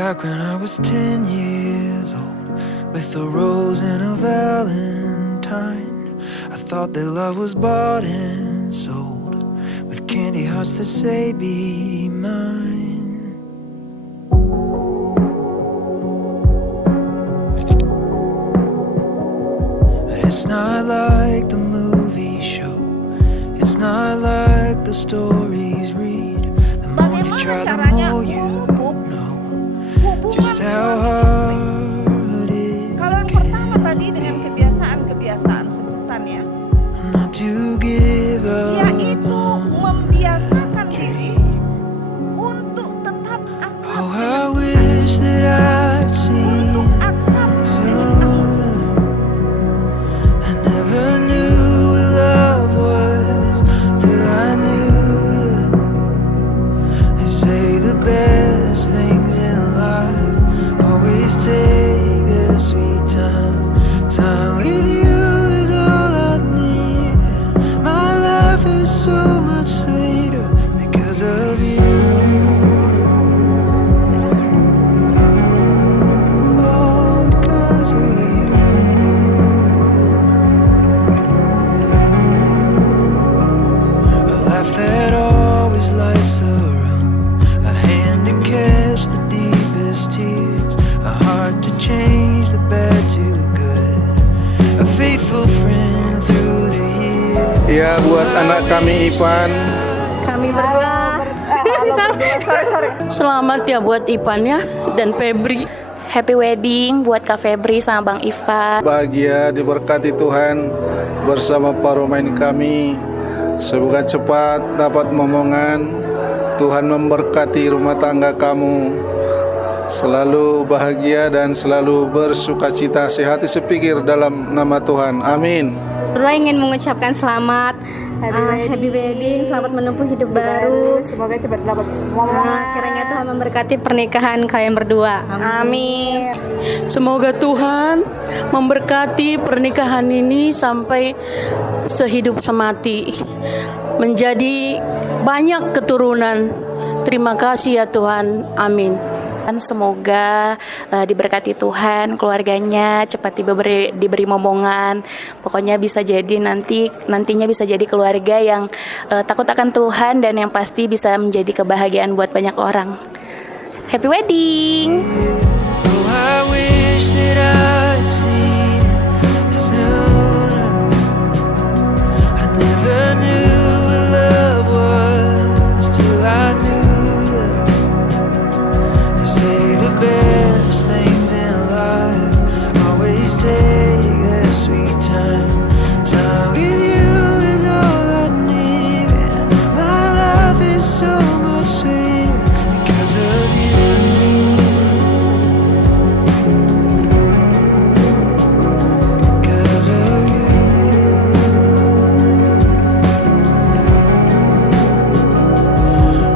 Back when I was 10 years old, with a rose and a valentine, I thought that love was bought and sold, with candy hearts that say be mine. But it's not like the movie show, it's not like the stories read. The more you try, the more you know just how hard it Kalau yang pertama tadi dengan kebiasaan sebutan ya, not to give up yaitu on membiasakan diri dream. untuk tetap akrab Oh, I dengan wish that I'd untuk seen akrab dengan sooner. I never knew what love was till I knew you. They say the best things in life always take their sweet time. Time with you is all I need. My life is so much sweeter because of you. Oh, because of you. A laugh that always lights the room, a hand to catch the deepest tears, a heart to change the bad to good, a faithful friend through the years. Ya, buat anak kami Ipan, Kami berdua. Selamat ya buat Ipan ya dan Febri. Happy wedding buat Kak Febri sama Bang Ivan. bahagia diberkati Tuhan bersama para pemain kami. Semoga cepat dapat momongan. Tuhan memberkati rumah tangga kamu. Selalu bahagia dan selalu bersukacita, sehati sepikir dalam nama Tuhan. Amin. Berdua ingin mengucapkan selamat happy wedding, selamat menempuh hidup baru. Semoga cepat dapat momongan. Kiranya Tuhan memberkati pernikahan kalian berdua. Amin. Semoga Tuhan memberkati pernikahan ini sampai sehidup semati, menjadi banyak keturunan. Terima kasih ya Tuhan, amin. Dan semoga diberkati Tuhan, keluarganya cepat diberi momongan. Pokoknya bisa jadi nantinya bisa jadi keluarga yang takut akan Tuhan dan yang pasti bisa menjadi kebahagiaan buat banyak orang. Happy wedding. Oh, I wish that I'd seen it sooner. I never knew what love was till I knew you. They say the best things in life always take their sweet time. Time with you is all I need. My life is so much sweeter because of you. Because of you.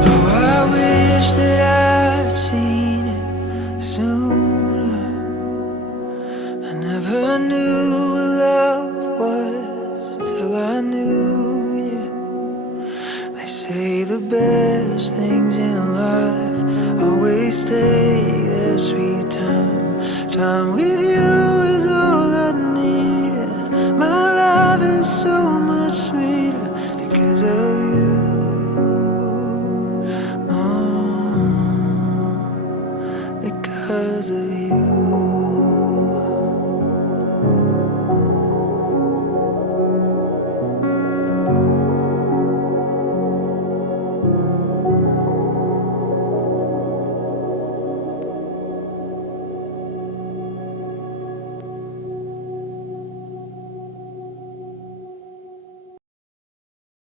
Oh, I wish that I'd seen it sooner. I never knew what love was till I knew you. They say the best things in life always take their sweet time. Time with you is all I need. My love is so